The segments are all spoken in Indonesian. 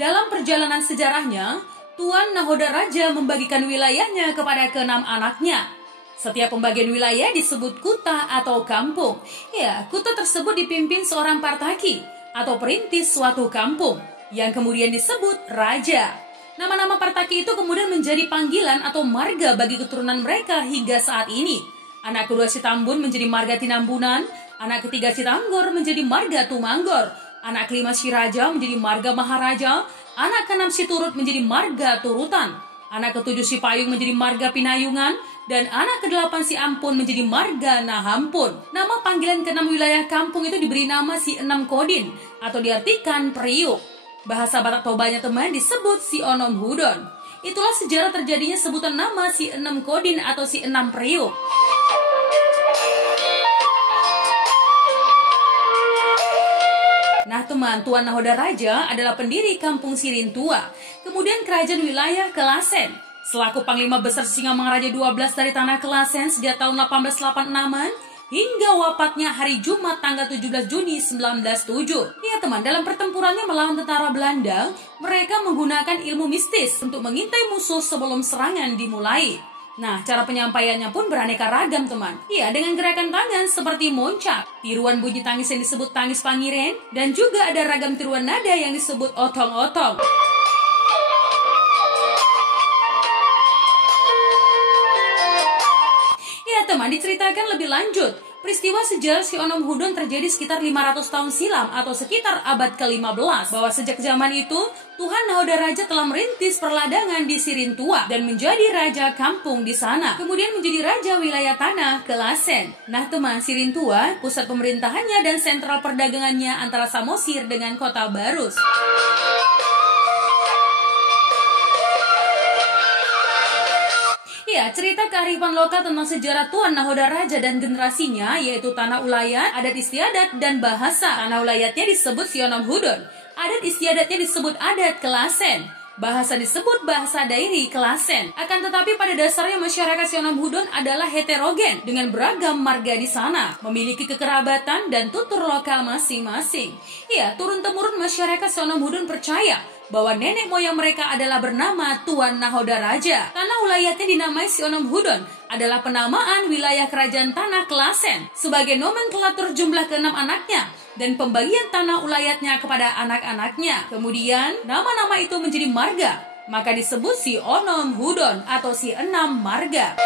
Dalam perjalanan sejarahnya, Tuan Nahoda Raja membagikan wilayahnya kepada keenam anaknya. Setiap pembagian wilayah disebut kuta atau kampung. Ya, kuta tersebut dipimpin seorang partaki atau perintis suatu kampung yang kemudian disebut raja. Nama-nama partaki itu kemudian menjadi panggilan atau marga bagi keturunan mereka hingga saat ini. Anak kedua Sitambun menjadi marga Tinambunan, anak ketiga Sitanggor menjadi marga Tumanggor, anak kelima Siraja menjadi marga Maharaja, anak keenam Siturut menjadi marga Turutan, anak ketujuh Sipayung menjadi marga Pinayungan, dan anak kedelapan Si Ampun menjadi marga Nahampun. Nama panggilan keenam wilayah kampung itu diberi nama Si Enam Kodin atau diartikan periuk. Bahasa Batak Tobanya teman disebut Si Onom Hudon. Itulah sejarah terjadinya sebutan nama Si Enam Kodin atau Si Enam Periuk. Nah teman, Tuan Nahoda Raja adalah pendiri kampung Sirintua, kemudian kerajaan wilayah Kelasen. Selaku Panglima Besar Singamangaraja 12 dari Tanah Kelasen sejak tahun 1886-an, hingga wafatnya hari Jumat tanggal 17 Juni 1907. Ya teman, dalam pertempurannya melawan tentara Belanda, mereka menggunakan ilmu mistis untuk mengintai musuh sebelum serangan dimulai. Nah, cara penyampaiannya pun beraneka ragam, teman. Ya, dengan gerakan tangan seperti moncak, tiruan bunyi tangis yang disebut tangis pangiren, dan juga ada ragam tiruan nada yang disebut otong-otong. Ya, teman, diceritakan lebih lanjut. Peristiwa sejarah Si Onom Hudon terjadi sekitar 500 tahun silam atau sekitar abad ke-15. Bahwa sejak zaman itu, Tuan Nahoda Raja telah merintis perladangan di Sirintua dan menjadi raja kampung di sana. Kemudian menjadi raja wilayah tanah Kelasen. Nah teman, Sirintua, pusat pemerintahannya dan sentral perdagangannya antara Samosir dengan kota Barus. Ya, cerita kearifan lokal tentang sejarah Tuan Nahoda Raja dan generasinya, yaitu Tanah Ulayat, adat istiadat, dan bahasa. Tanah Ulayatnya disebut Si Onom Hudon, adat istiadatnya disebut adat Kelasen, bahasa disebut bahasa dairi Kelasen. Akan tetapi pada dasarnya masyarakat Si Onom Hudon adalah heterogen dengan beragam marga di sana, memiliki kekerabatan dan tutur lokal masing-masing. Ya, turun-temurun masyarakat Si Onom Hudon percaya bahwa nenek moyang mereka adalah bernama Tuan Nahoda Raja. Tanah ulayatnya dinamai Si Onom Hudon adalah penamaan wilayah kerajaan Tanah Kelasen sebagai nomenklatur jumlah ke-6 anaknya dan pembagian tanah ulayatnya kepada anak-anaknya. Kemudian nama-nama itu menjadi marga, maka disebut Si Onom Hudon atau Si Enam Marga.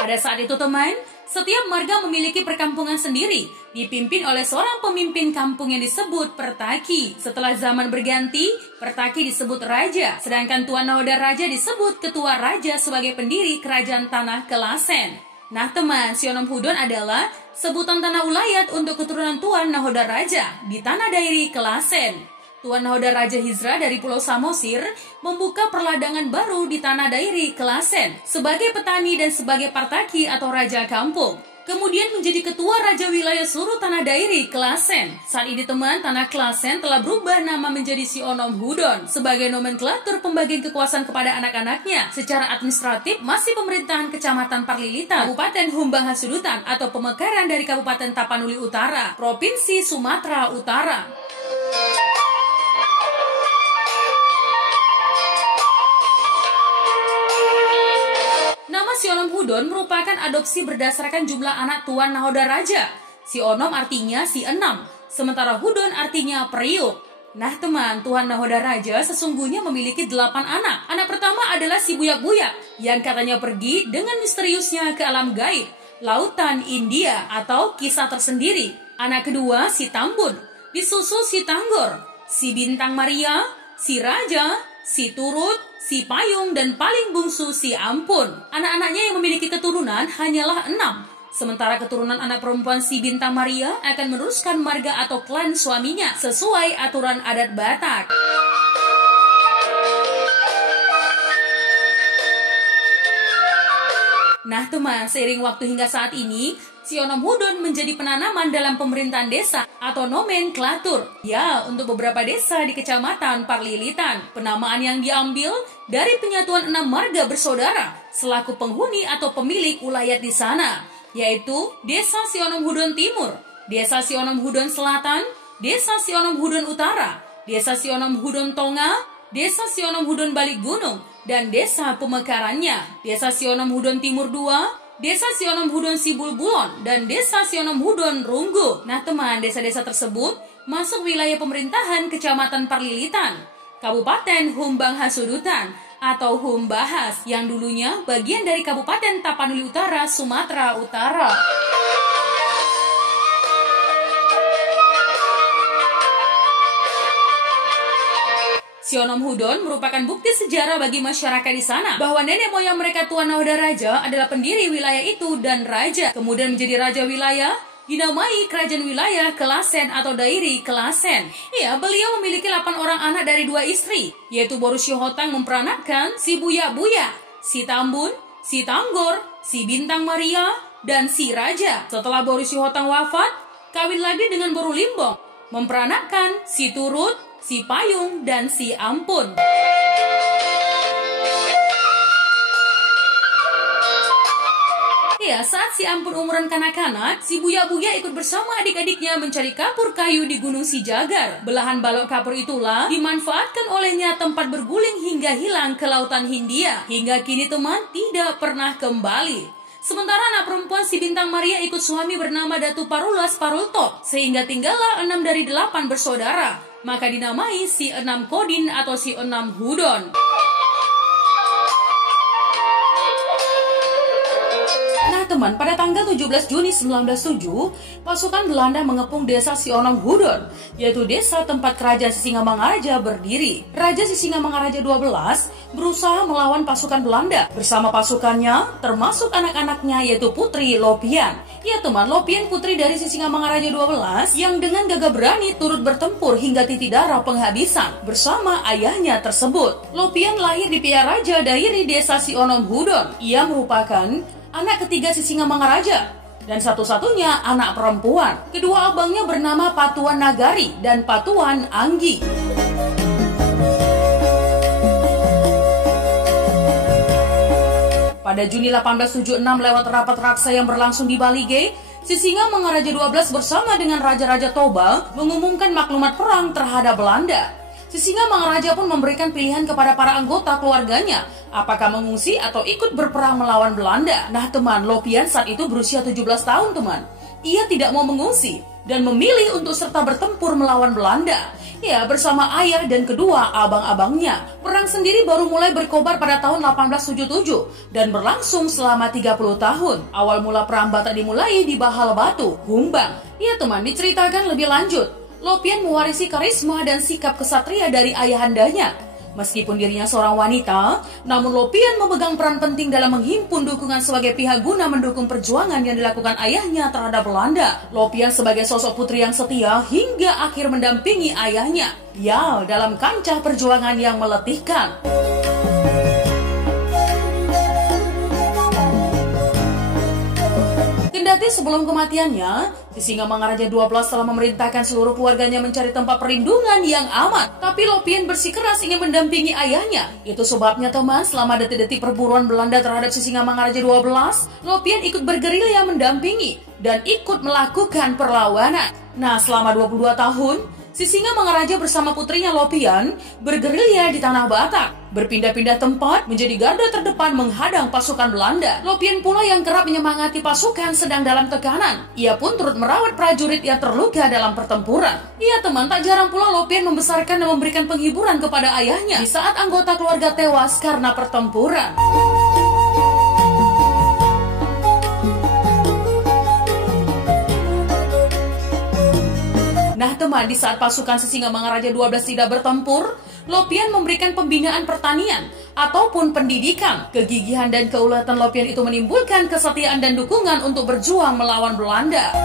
Pada saat itu teman, setiap marga memiliki perkampungan sendiri, dipimpin oleh seorang pemimpin kampung yang disebut Pertaki. Setelah zaman berganti, Pertaki disebut Raja, sedangkan Tuan Nahoda Raja disebut Ketua Raja sebagai pendiri kerajaan Tanah Kelasen. Nah teman, Si Onom Hudon adalah sebutan tanah ulayat untuk keturunan Tuan Nahoda Raja di Tanah Dairi Kelasen. Tuan Nahoda Raja Hizra dari Pulau Samosir membuka perladangan baru di Tanah Dairi Kelasen sebagai petani dan sebagai partaki atau raja kampung. Kemudian menjadi ketua raja wilayah seluruh Tanah Dairi Kelasen. Saat ini teman, Tanah Kelasen telah berubah nama menjadi Si Onom Hudon sebagai nomenklatur pembagian kekuasaan kepada anak-anaknya. Secara administratif masih pemerintahan Kecamatan Parlilitan, Kabupaten Humbang Hasudutan atau pemekaran dari Kabupaten Tapanuli Utara, Provinsi Sumatera Utara. Si Onom Hudon merupakan adopsi berdasarkan jumlah anak Tuan Nahoda Raja. Si Onom artinya si enam, sementara Hudon artinya periuk. Nah teman, Tuan Nahoda Raja sesungguhnya memiliki 8 anak. Anak pertama adalah si Buyak-Buyak, yang katanya pergi dengan misteriusnya ke alam gaib, Lautan India atau kisah tersendiri. Anak kedua si Tambun, disusul si Tanggor, si Bintang Maria, si Raja, si Turut, si Payung, dan paling bungsu Si Ampun. Anak-anaknya yang memiliki keturunan hanyalah 6. Sementara keturunan anak perempuan Si Bintang Maria akan meneruskan marga atau klan suaminya sesuai aturan adat Batak. Nah teman, seiring waktu hingga saat ini, Si Onom Hudon menjadi penanaman dalam pemerintahan desa atau nomenklatur. Ya, untuk beberapa desa di Kecamatan Parlilitan. Penamaan yang diambil dari penyatuan 6 marga bersaudara selaku penghuni atau pemilik ulayat di sana. yaitu Desa Sionom Hudon Timur, Desa Sionom Hudon Selatan, Desa Sionom Hudon Utara, Desa Sionom Hudon Tonga, Desa Sionom Hudon Balik Gunung, dan desa pemekarannya, Desa Sionom Hudon Timur 2, Desa Sionom Hudon Sibulbulon, dan Desa Sionom Hudon Runggu. Nah teman, desa-desa tersebut masuk wilayah pemerintahan Kecamatan Parlilitan, Kabupaten Humbang Hasudutan, atau Humbahas, yang dulunya bagian dari Kabupaten Tapanuli Utara, Sumatera Utara. Sionom Hudon merupakan bukti sejarah bagi masyarakat di sana bahwa nenek moyang mereka Tuan Nawada Raja adalah pendiri wilayah itu dan raja, kemudian menjadi raja wilayah, dinamai Kerajaan Wilayah Kelasen atau Dairi Kelasen. Ya, beliau memiliki 8 orang anak dari 2 istri, yaitu Boru Syihotang memperanakkan si Buya-Buya, si Tambun, si Tanggor, si Bintang Maria, dan si Raja. Setelah Boru Syihotang wafat, kawin lagi dengan Boru Limbong, memperanakkan si Turut, si Payung, dan si Ampun. Ya, saat si Ampun umuran kanak-kanak, si Buya-Buya ikut bersama adik-adiknya mencari kapur kayu di Gunung Sijagar. Belahan balok kapur itulah dimanfaatkan olehnya tempat berguling hingga hilang ke Lautan Hindia. Hingga kini teman tidak pernah kembali. Sementara anak perempuan si Bintang Maria ikut suami bernama Datu Parulas Parulto, sehingga tinggallah 6 dari 8 bersaudara. Maka dinamai si 6 Kodin atau si 6 Hudon. Nah teman, pada tanggal 17 Juni 1907, pasukan Belanda mengepung desa Sionom Hudon, yaitu desa tempat kerajaan Sisingamangaraja berdiri. Raja Sisingamangaraja 12 berusaha melawan pasukan Belanda. Bersama pasukannya, termasuk anak-anaknya yaitu Putri Lopian. Ya teman, Lopian putri dari Sisingamangaraja 12 yang dengan gagah berani turut bertempur hingga titik darah penghabisan bersama ayahnya tersebut. Lopian lahir di Piaraja Dairi desa Sionom Hudon. Ia merupakan anak ketiga Sisingamangaraja dan satu-satunya anak perempuan. Kedua abangnya bernama Patuan Nagari dan Patuan Anggi. Pada Juni 1876 lewat rapat raksa yang berlangsung di Balige, Sisingamangaraja 12 bersama dengan Raja-Raja Toba mengumumkan maklumat perang terhadap Belanda. Sisingamangaraja pun memberikan pilihan kepada para anggota keluarganya, apakah mengungsi atau ikut berperang melawan Belanda. Nah teman, Lopian saat itu berusia 17 tahun teman. Ia tidak mau mengungsi dan memilih untuk serta bertempur melawan Belanda. Ya, bersama ayah dan kedua abang-abangnya. Perang sendiri baru mulai berkobar pada tahun 1877 dan berlangsung selama 30 tahun. Awal mula perang Batak dimulai di Bahal Batu, Humbang. Ya teman, diceritakan lebih lanjut. Lopian mewarisi karisma dan sikap kesatria dari ayahandanya. Meskipun dirinya seorang wanita, namun Lopian memegang peran penting dalam menghimpun dukungan sebagai pihak guna mendukung perjuangan yang dilakukan ayahnya terhadap Belanda. Lopian sebagai sosok putri yang setia hingga akhir mendampingi ayahnya, ya, dalam kancah perjuangan yang meletihkan. Kendati sebelum kematiannya, Sisingamangaraja 12 telah memerintahkan seluruh keluarganya mencari tempat perlindungan yang aman. Tapi Lopian bersikeras ingin mendampingi ayahnya. Itu sebabnya teman, selama detik-detik perburuan Belanda terhadap Sisingamangaraja 12, Lopian ikut bergerilya mendampingi dan ikut melakukan perlawanan. Nah, selama 22 tahun, Sisingamangaraja bersama putrinya Lopian bergerilya di tanah Batak, berpindah-pindah tempat menjadi garda terdepan menghadang pasukan Belanda. Lopian pula yang kerap menyemangati pasukan sedang dalam tekanan. Ia pun turut merawat prajurit yang terluka dalam pertempuran. Ia teman, tak jarang pula Lopian membesarkan dan memberikan penghiburan kepada ayahnya di saat anggota keluarga tewas karena pertempuran. Nah teman, di saat pasukan Sisingamangaraja 12 tidak bertempur, Lopian memberikan pembinaan pertanian ataupun pendidikan. Kegigihan dan keulatan Lopian itu menimbulkan kesetiaan dan dukungan untuk berjuang melawan Belanda.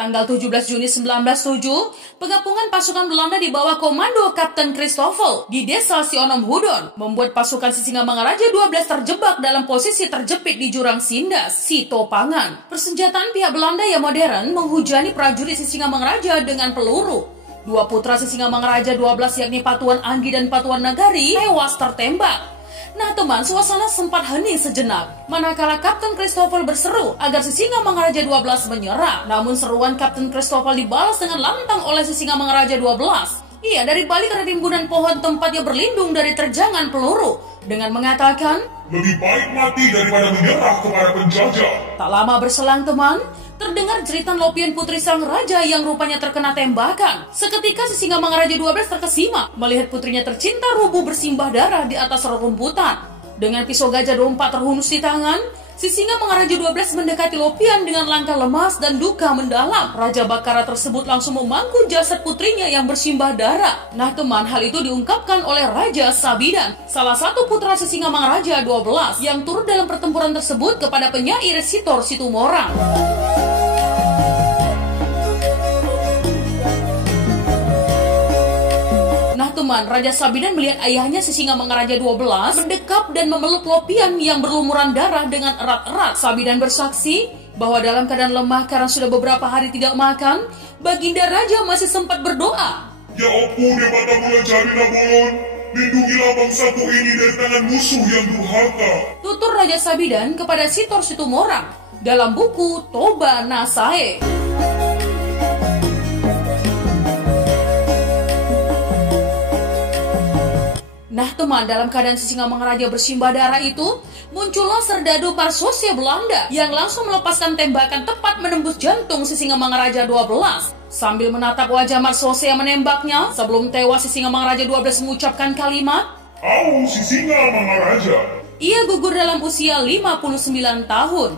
Tanggal 17 Juni 1907, pengepungan pasukan Belanda di bawah komando Kapten Christoffel di desa Sionom Hudon membuat pasukan Sisingamangaraja 12 terjebak dalam posisi terjepit di jurang Sindas, Sitopangan. Persenjataan pihak Belanda yang modern menghujani prajurit Sisingamangaraja dengan peluru. Dua putra Sisingamangaraja 12 yakni Patuan Anggi dan Patuan Nagari tewas tertembak. Nah teman, suasana sempat hening sejenak manakala Kapten Christopher berseru agar Sisingamangaraja 12 menyerah. Namun seruan Kapten Christopher dibalas dengan lantang oleh Sisingamangaraja 12. Ia dari balik rimbunan pohon tempatnya berlindung dari terjangan peluru dengan mengatakan, "Lebih baik mati daripada menyerah kepada penjajah." Tak lama berselang teman, terdengar jeritan Lopian putri sang raja yang rupanya terkena tembakan. Seketika Sisingamangaraja 12 terkesima melihat putrinya tercinta rubuh bersimbah darah di atas rerumputan. Dengan pisau gajah dompa terhunus di tangan, Sisingamangaraja 12 mendekati Lopian dengan langkah lemas dan duka mendalam. Raja Bakara tersebut langsung memangku jasad putrinya yang bersimbah darah. Nah teman, hal itu diungkapkan oleh Raja Sabidan, salah satu putra Sisingamangaraja 12 yang turut dalam pertempuran tersebut kepada penyair Sitor Situmorang. Teman, Raja Sabidan melihat ayahnya Sisingamangaraja 12 mendekap dan memeluk Lopian yang berlumuran darah dengan erat-erat. Sabidan bersaksi bahwa dalam keadaan lemah karena sudah beberapa hari tidak makan, Baginda Raja masih sempat berdoa, "Ya ampun ya mata bulan jadi Nabolon, lindungilah bangsaku ini dari tangan musuh yang durhaka." Tutur Raja Sabidan kepada Sitor Situmorang dalam buku Toba Nasae. Nah teman, dalam keadaan Sisingamangaraja bersimbah darah itu, muncullah Serdadu Marsosya Belanda yang langsung melepaskan tembakan tepat menembus jantung Sisingamangaraja 12. Sambil menatap wajah Marsosya yang menembaknya, sebelum tewas Sisingamangaraja 12 mengucapkan kalimat, "Au Sisingamangaraja." Ia gugur dalam usia 59 tahun.